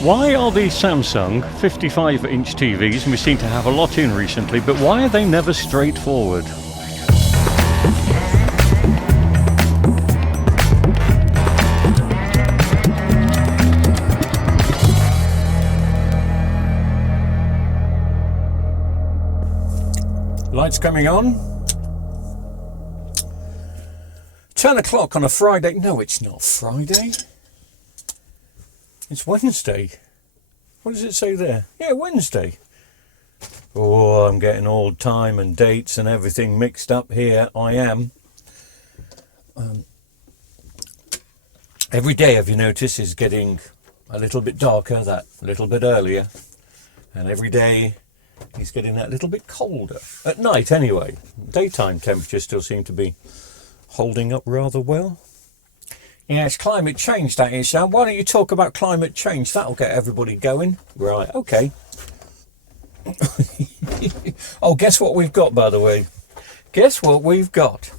Why are these Samsung 55-inch TVs, and we seem to have a lot in recently, but why are they never straightforward? Lights coming on. 10 o'clock on a Friday. No, it's not Friday. It's Wednesday. What does it say there? Yeah, Wednesday. Oh, I'm getting all time and dates and everything mixed up here. I am. Every day, have you noticed, is getting a little bit darker, that little bit earlier. And every day, he's getting that little bit colder. At night, anyway. Daytime temperatures still seem to be holding up rather well. Yeah, it's climate change, that is, Sam. Why don't you talk about climate change? That'll get everybody going. Right, okay. Oh, guess what we've got, by the way? Guess what we've got?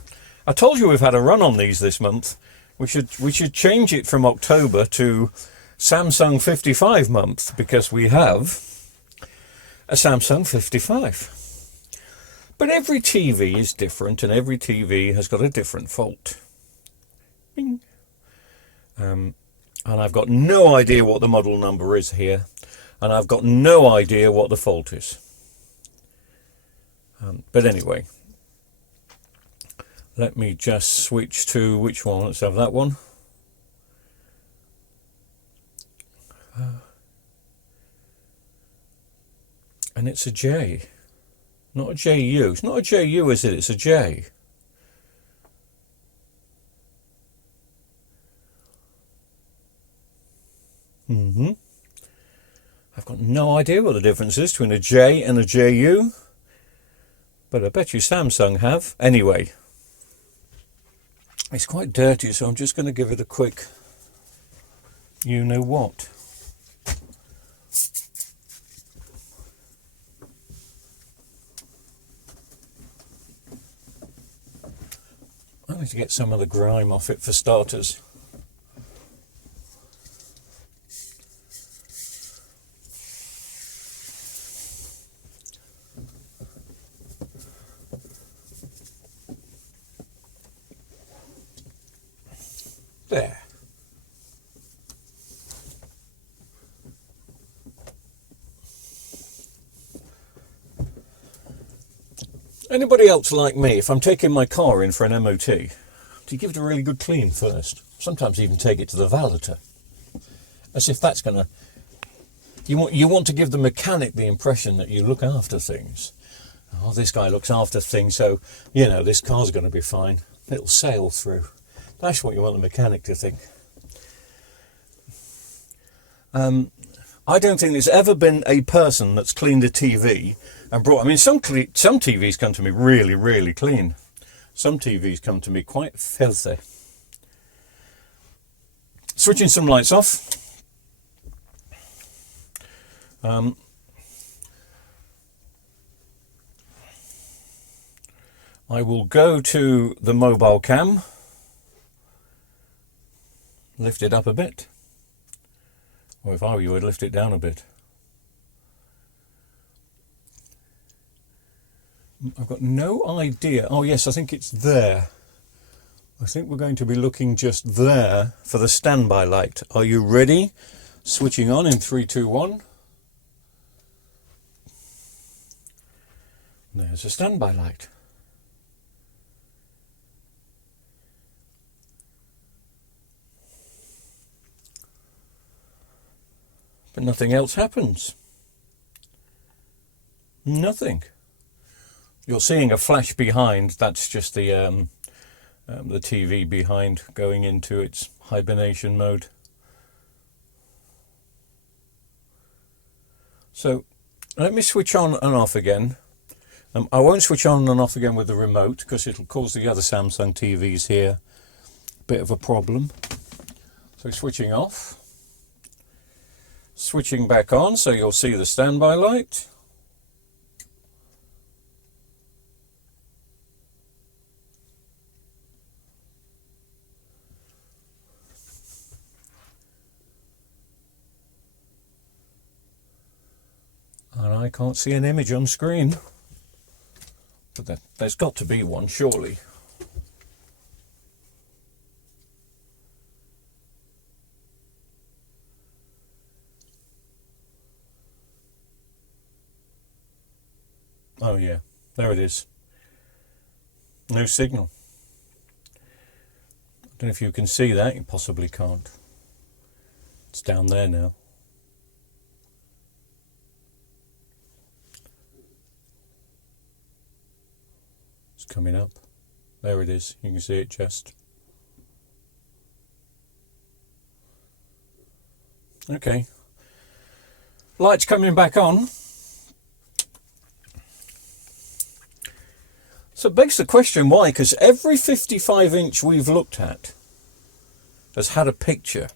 I told you we've had a run on these this month. We should change it from October to Samsung 55 month, because we have a Samsung 55. But every TV is different, and every TV has got a different fault. Bing. And I've got no idea what the model number is here, and I've got no idea what the fault is. But anyway, let me just switch to which one. Let's have that one. And it's a J, not a JU. It's not a JU, is it? It's a J. I've got no idea what the difference is between a J and a JU, but I bet you Samsung have. Anyway, it's quite dirty, so I'm just going to give it a quick you-know-what. I need to get some of the grime off it for starters. There. Anybody else like me, if I'm taking my car in for an MOT, do you give it a really good clean first? Sometimes even take it to the valeter. As if that's going to... You want to give the mechanic the impression that you look after things. Oh, this guy looks after things, so, you know, this car's going to be fine. It'll sail through. That's what you want the mechanic to think. I don't think there's ever been a person that's cleaned a TV and brought... I mean, some TVs come to me really, really clean. Some TVs come to me quite filthy. Switching some lights off. I will go to the mobile cam. Lift it up a bit. Or if I were you, I'd lift it down a bit. I've got no idea. Oh yes, I think it's there. I think we're going to be looking just there for the standby light. Are you ready? Switching on in 3, 2, 1. There's a standby light. But nothing else happens. Nothing. You're seeing a flash behind. That's just the TV behind going into its hibernation mode. So let me switch on and off again. I won't switch on and off again with the remote because it'll cause the other Samsung TVs here a bit of a problem. So switching off. Switching back on, so you'll see the standby light. I can't see an image on screen. But there's got to be one, surely. Oh yeah, there it is. No signal. I don't know if you can see that. You possibly can't. It's down there now. It's coming up. There it is. You can see it just. Okay. Light's coming back on. So it begs the question why, because every 55-inch we've looked at has had a picture.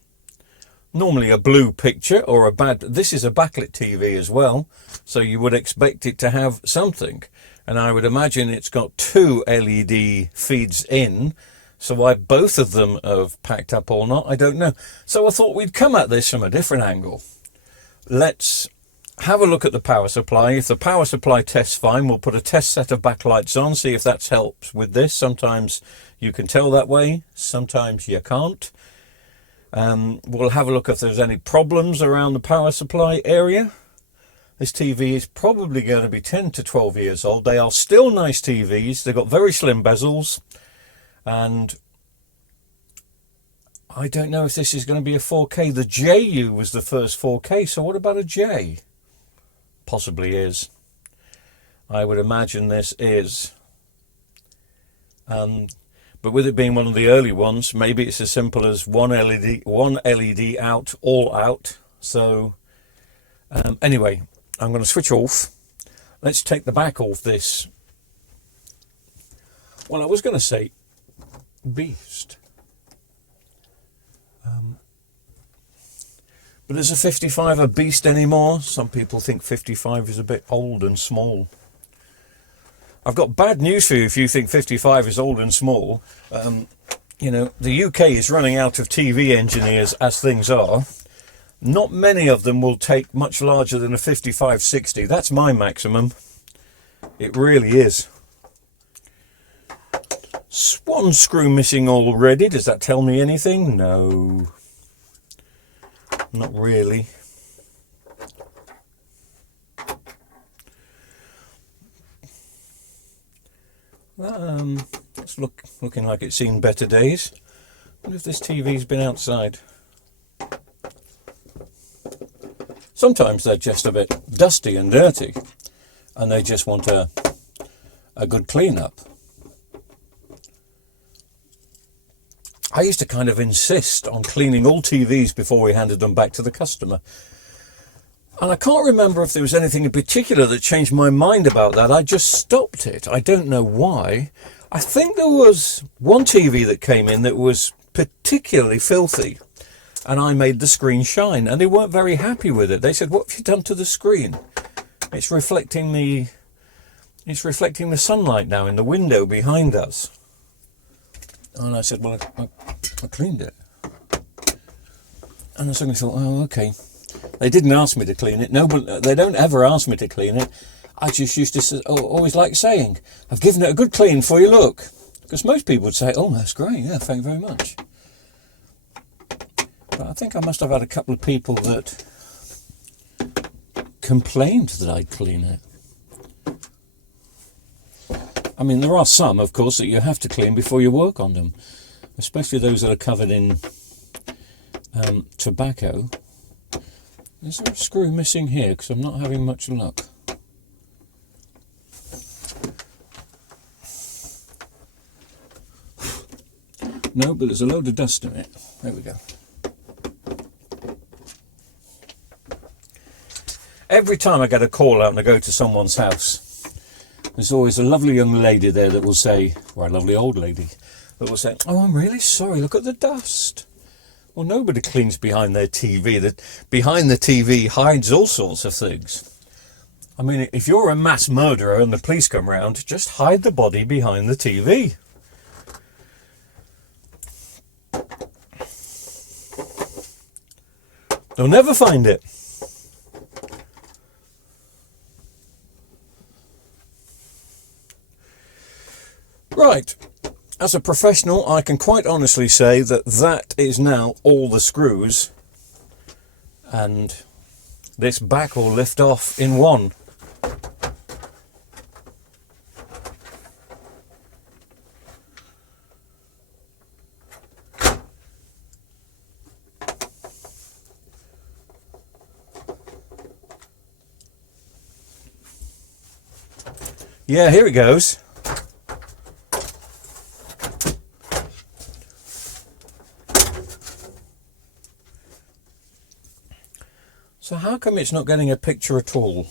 Normally a blue picture or a bad... This is a backlit TV as well, so you would expect it to have something. And I would imagine it's got 2 LED feeds in, so why both of them have packed up or not, I don't know. So I thought we'd come at this from a different angle. Let's have a look at the power supply. If the power supply tests fine, we'll put a test set of backlights on, see if that helps with this. Sometimes you can tell that way, sometimes you can't. We'll have a look if there's any problems around the power supply area. This TV is probably going to be 10 to 12 years old. They are still nice TVs. They've got very slim bezels. And I don't know if this is going to be a 4K. The JU was the first 4K, so what about a J? Possibly is. I would imagine this is. But with it being one of the early ones, maybe it's as simple as one LED out, all out. So anyway, I'm going to switch off. Let's take the back off this. Well, I was going to say beast. But is a 55 a beast anymore? Some people think 55 is a bit old and small. I've got bad news for you if you think 55 is old and small. You know, the UK is running out of TV engineers as things are. Not many of them will take much larger than a 55-60. That's my maximum. It really is. One screw missing already. Does that tell me anything? No. Not really. It's looking like it's seen better days. I wonder if this TV's been outside. Sometimes they're just a bit dusty and dirty, and they just want a good clean-up. I used to kind of insist on cleaning all TVs before we handed them back to the customer. And I can't remember if there was anything in particular that changed my mind about that. I just stopped it. I don't know why. I think there was one TV that came in that was particularly filthy, and I made the screen shine, and they weren't very happy with it. They said, "What have you done to the screen? It's reflecting the sunlight now in the window behind us." And I said, "Well, I cleaned it." And I suddenly thought, "Oh, okay." They didn't ask me to clean it. No, but they don't ever ask me to clean it. I just used to say, always like saying, "I've given it a good clean for you, look." Because most people would say, "Oh, that's great. Yeah, thank you very much." But I think I must have had a couple of people that complained that I'd clean it. I mean, there are some, of course, that you have to clean before you work on them, especially those that are covered in tobacco. Is there a screw missing here? Because I'm not having much luck. No, but there's a load of dust in it. There we go. Every time I get a call out and I go to someone's house, there's always a lovely young lady there that will say, or a lovely old lady, that will say, "Oh, I'm really sorry, look at the dust." Well, nobody cleans behind their TV. Behind the TV hides all sorts of things. I mean, if you're a mass murderer and the police come round, just hide the body behind the TV. They'll never find it. Right, as a professional, I can quite honestly say that that is now all the screws, and this back will lift off in one. Yeah, here it goes. So how come it's not getting a picture at all?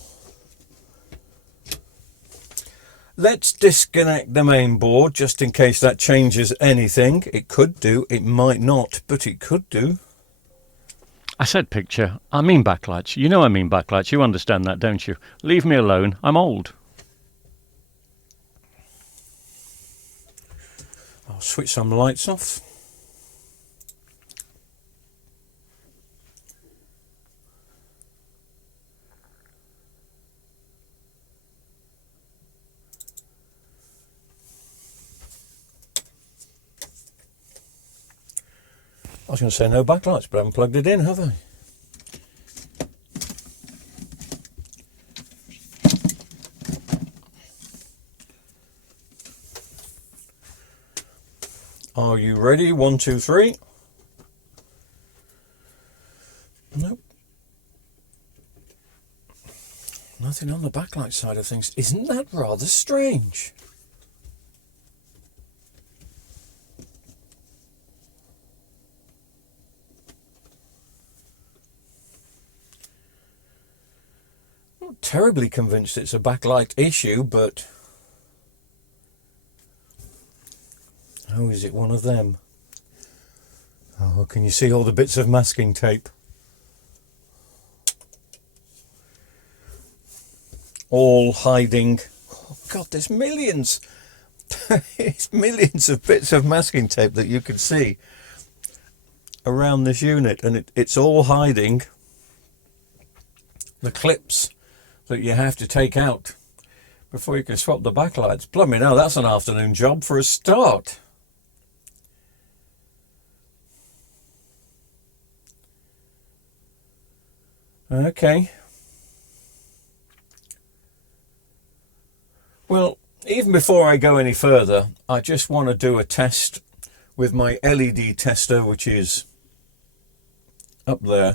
Let's disconnect the main board just in case that changes anything. It could do, it might not, but it could do. I said picture. I mean backlights. You know I mean backlights. You understand that, don't you? Leave me alone. I'm old. I'll switch some lights off. I was going to say no backlights, but I haven't plugged it in, have I? Are you ready? 1, 2, 3. Nope. Nothing on the backlight side of things. Isn't that rather strange? Not terribly convinced it's a backlight issue, but oh, is it one of them? Oh, can you see all the bits of masking tape? All hiding. Oh God, there's millions. It's millions of bits of masking tape that you can see around this unit, and it's all hiding the clips that you have to take out before you can swap the backlights. Blimey, now that's an afternoon job for a start. Okay. Well, even before I go any further, I just want to do a test with my LED tester, which is up there.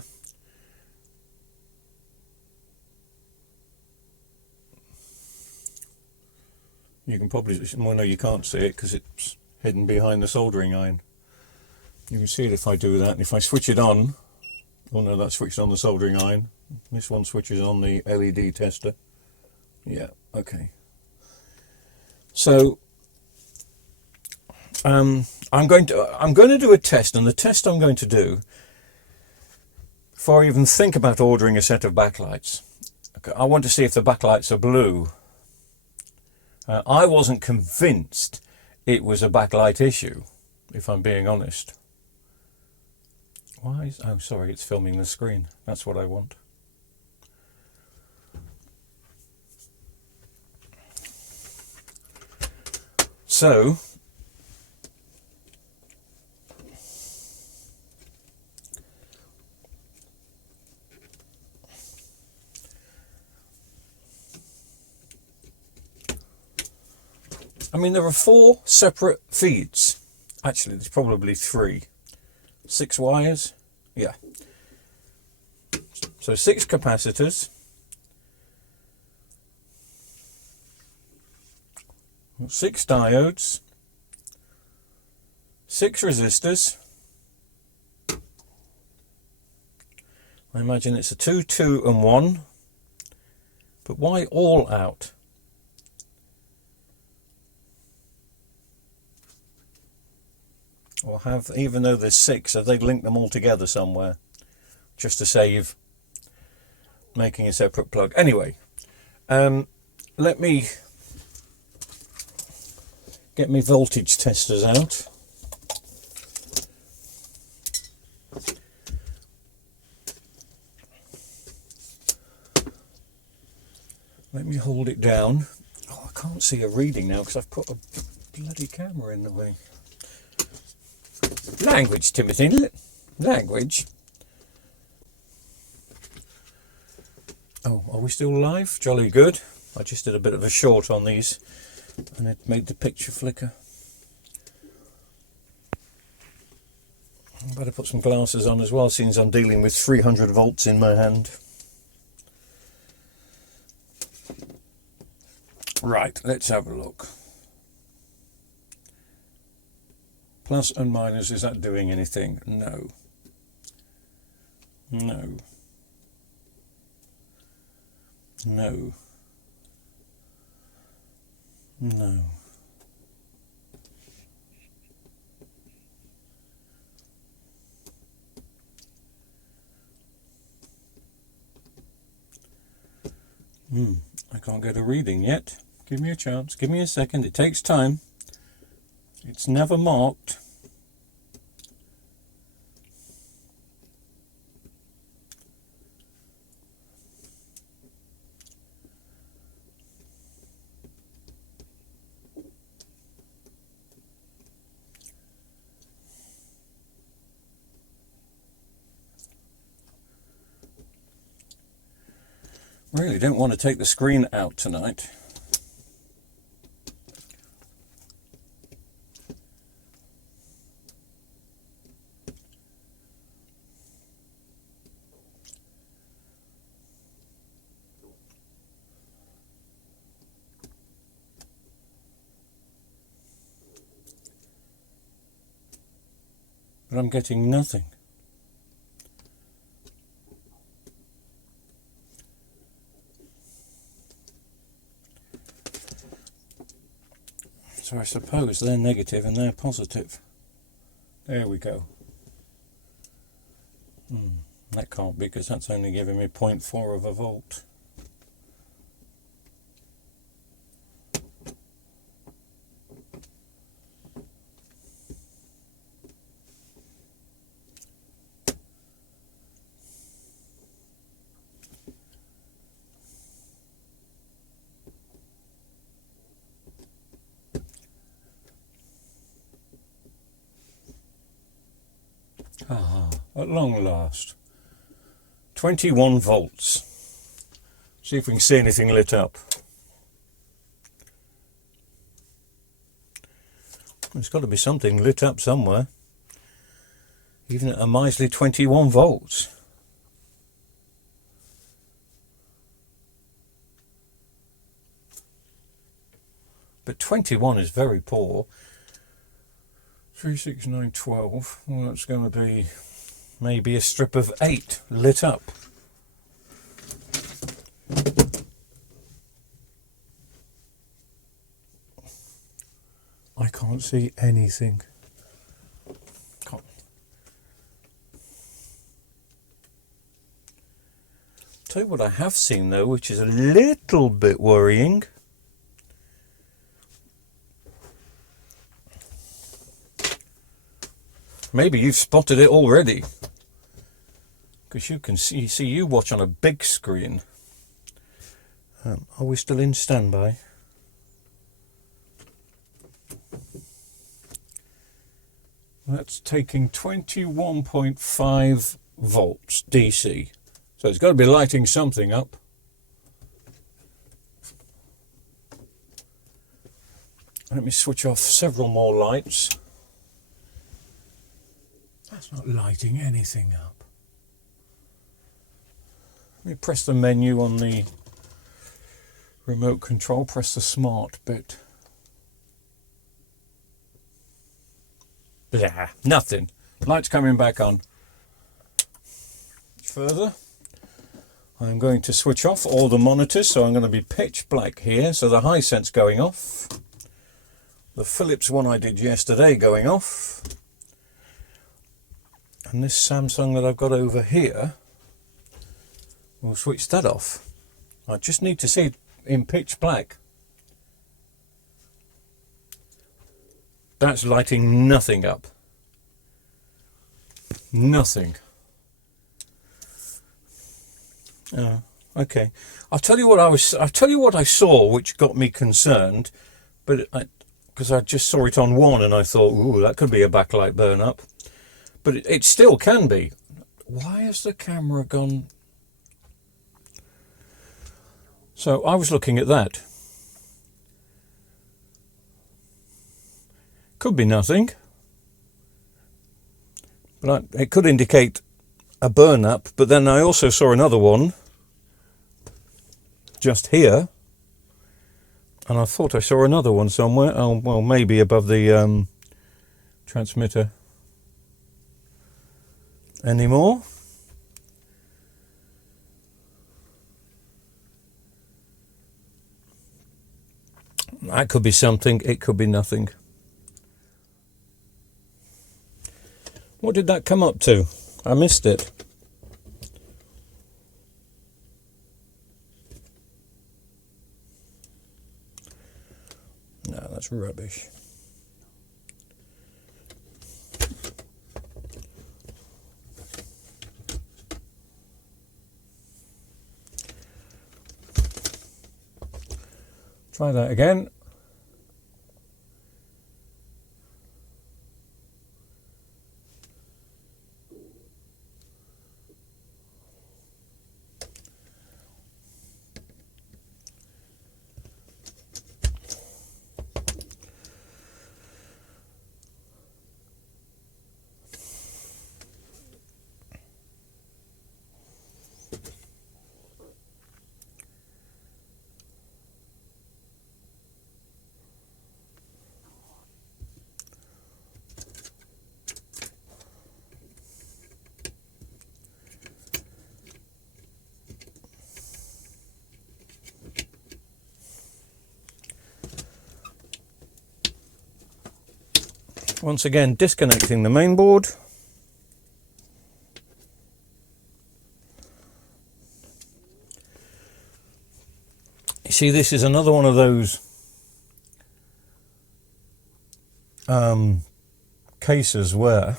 You can probably, well, no, you can't see it because it's hidden behind the soldering iron. You can see it if I do that, and if I switch it on, oh no, that's switched on the soldering iron. This one switches on the LED tester. Yeah, okay. So I'm going to do a test, and the test I'm going to do before I even think about ordering a set of backlights, I want to see if the backlights are blue. I wasn't convinced it was a backlight issue, if I'm being honest. Why is, oh sorry, it's filming the screen. That's what I want. So I mean, there are 4 separate feeds. Actually, there's probably 3. 6 wires. Yeah. So 6 capacitors. 6 diodes. 6 resistors. I imagine it's a 2, 2 and 1. But why all out? Or have, even though there's 6, have they linked them all together somewhere just to save making a separate plug? Anyway, let me get my voltage testers out. Let me hold it down. Oh, I can't see a reading now because I've put a bloody camera in the way. Language, Timothy. Language. Oh, are we still live? Jolly good. I just did a bit of a short on these and it made the picture flicker. I better put some glasses on as well, since I'm dealing with 300 volts in my hand. Right, let's have a look. Plus and minus, is that doing anything? No. No. No. No. I can't get a reading yet. Give me a chance. Give me a second. It takes time. It's never marked. Really don't want to take the screen out tonight. But I'm getting nothing. So I suppose they're negative and they're positive. There we go. That can't be, because that's only giving me 0.4 of a volt. Aha, at long last. 21 volts. See if we can see anything lit up. There's got to be something lit up somewhere. Even at a measly 21 volts. But 21 is very poor. 3, 6, 9, 12. Well, that's going to be maybe a strip of 8 lit up. I can't see anything. Can't. Tell you what I have seen though, which is a little bit worrying. Maybe you've spotted it already, because you can see you watch on a big screen. Are we still in standby? That's taking 21.5 volts DC, so it's got to be lighting something up. Let me switch off several more lights. That's not lighting anything up. Let me press the menu on the remote control, press the smart bit. Yeah, nothing. Lights coming back on. Further, I'm going to switch off all the monitors, so I'm going to be pitch black here, so the high sense going off. The Philips one I did yesterday going off. And this Samsung that I've got over here, we'll switch that off. I just need to see it in pitch black. That's lighting nothing up. Nothing. Okay. I'll tell you what I saw, which got me concerned, but because I just saw it on one and I thought, ooh, that could be a backlight burn up. But it still can be. Why has the camera gone? So I was looking at that. Could be nothing. But it could indicate a burn up. But then I also saw another one just here. And I thought I saw another one somewhere. Oh, well, maybe above the transmitter. Any more? That could be something. It could be nothing. What did that come up to? I missed it. No, that's rubbish. Try that again. Once again, disconnecting the main board. You see, this is another one of those cases where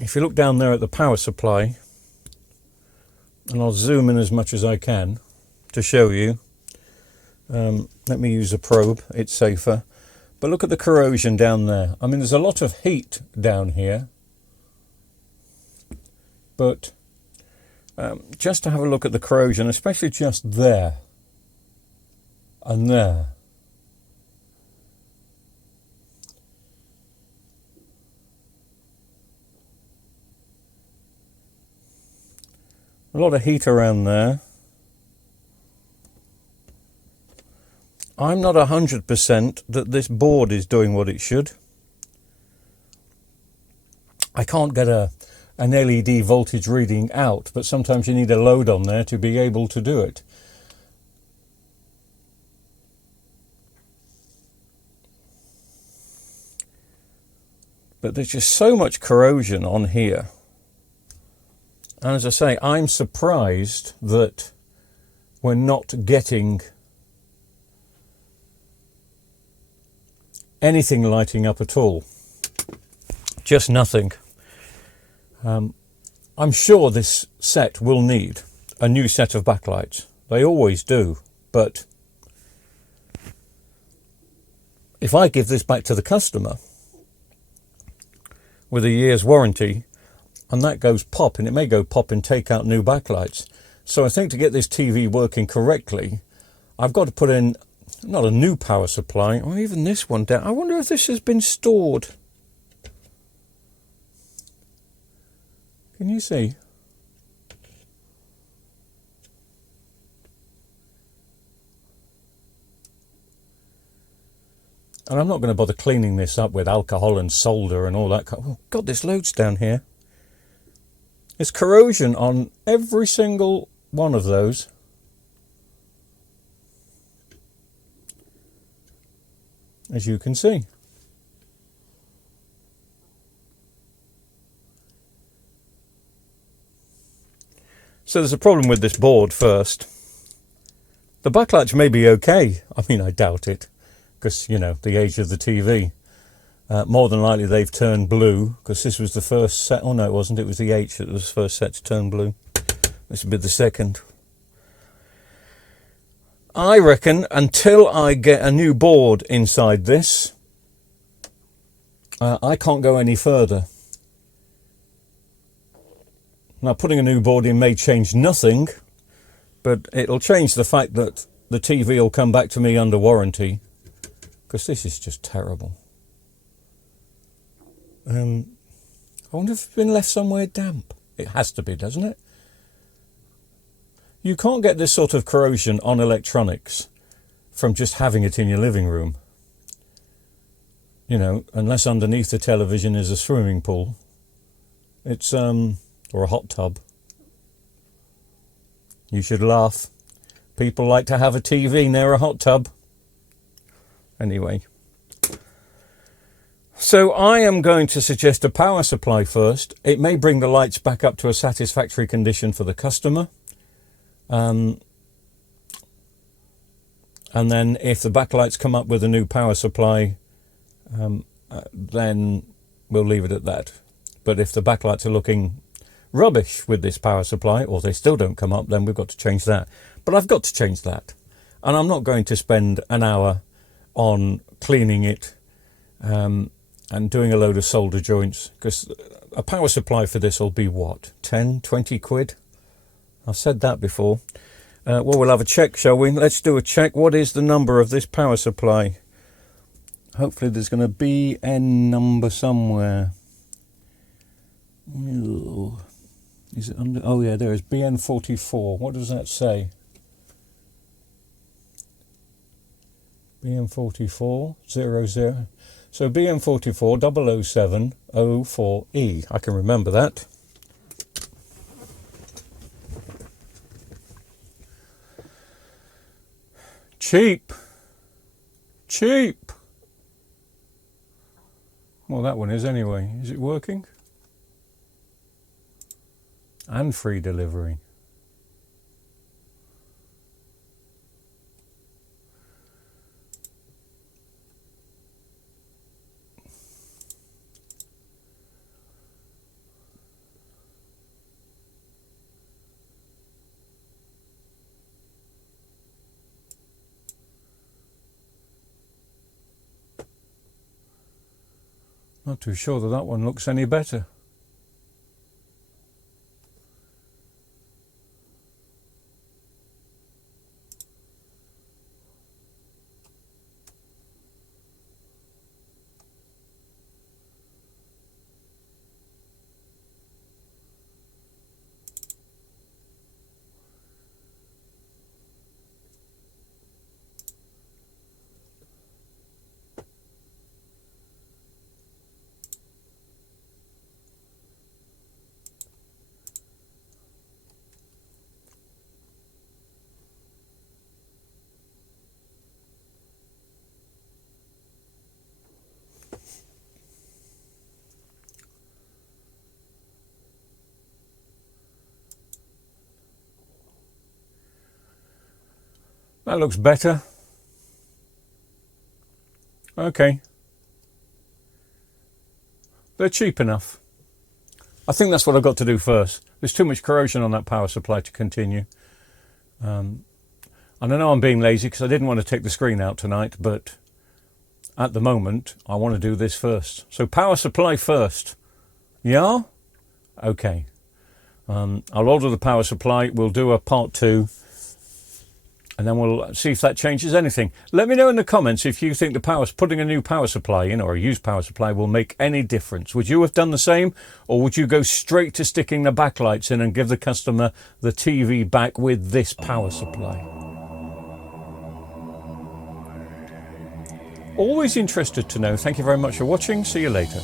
if you look down there at the power supply, and I'll zoom in as much as I can to show you. Let me use a probe, it's safer. But look at the corrosion down there. I mean, there's a lot of heat down here. But just to have a look at the corrosion, especially just there and there. A lot of heat around there. I'm not 100% that this board is doing what it should. I can't get an LED voltage reading out, but sometimes you need a load on there to be able to do it. But there's just so much corrosion on here. And as I say, I'm surprised that we're not getting anything lighting up at all. Just nothing. I'm sure this set will need a new set of backlights. They always do. But if I give this back to the customer with a year's warranty, and that goes pop, and it may go pop and take out new backlights. So I think to get this TV working correctly, I've got to put in not a new power supply, or even this one down. I wonder if this has been stored. Can you see? And I'm not going to bother cleaning this up with alcohol and solder and all that. Oh God, there's loads down here. There's corrosion on every single one of those. As you can see. So there's a problem with this board first. The backlights may be okay. I mean, I doubt it, because, you know, the age of the TV. More than likely they've turned blue, because this was the first set. Oh no, it wasn't. It was the H that was the first set to turn blue. This would be the second. I reckon until I get a new board inside this, I can't go any further. Now, putting a new board in may change nothing, but it'll change the fact that the TV will come back to me under warranty, because this is just terrible. I wonder if it's been left somewhere damp. It has to be, doesn't it? You can't get this sort of corrosion on electronics from just having it in your living room. You know, unless underneath the television is a swimming pool. It's, or a hot tub. You should laugh. People like to have a TV near a hot tub. Anyway. So I am going to suggest a power supply first. It may bring the lights back up to a satisfactory condition for the customer. And then if the backlights come up with a new power supply, then we'll leave it at that. But if the backlights are looking rubbish with this power supply, or they still don't come up, then we've got to change that. But I've got to change that. And I'm not going to spend an hour on cleaning it and doing a load of solder joints, because a power supply for this will be what, 10, 20 quid? I've said that before. Well, we'll have a check, shall we? Let's do a check. What is the number of this power supply? Hopefully there's going to be a number somewhere. Ew. Is it under? Oh yeah, there is BN44. What does that say? BN44 00. So BN44 007 04E. I can remember that. Cheap. Cheap. Well, that one is anyway. Is it working? And free delivery. Not too sure that one looks any better. That looks better. Okay. They're cheap enough. I think that's what I've got to do first. There's too much corrosion on that power supply to continue. And I know I'm being lazy because I didn't want to take the screen out tonight, but at the moment I want to do this first. So power supply first. Yeah? Okay. I'll order the power supply. We'll do a part 2. And then we'll see if that changes anything. Let me know in the comments if you think putting a new power supply in, or a used power supply, will make any difference. Would you have done the same? Or would you go straight to sticking the backlights in and give the customer the TV back with this power supply? Always interested to know. Thank you very much for watching. See you later.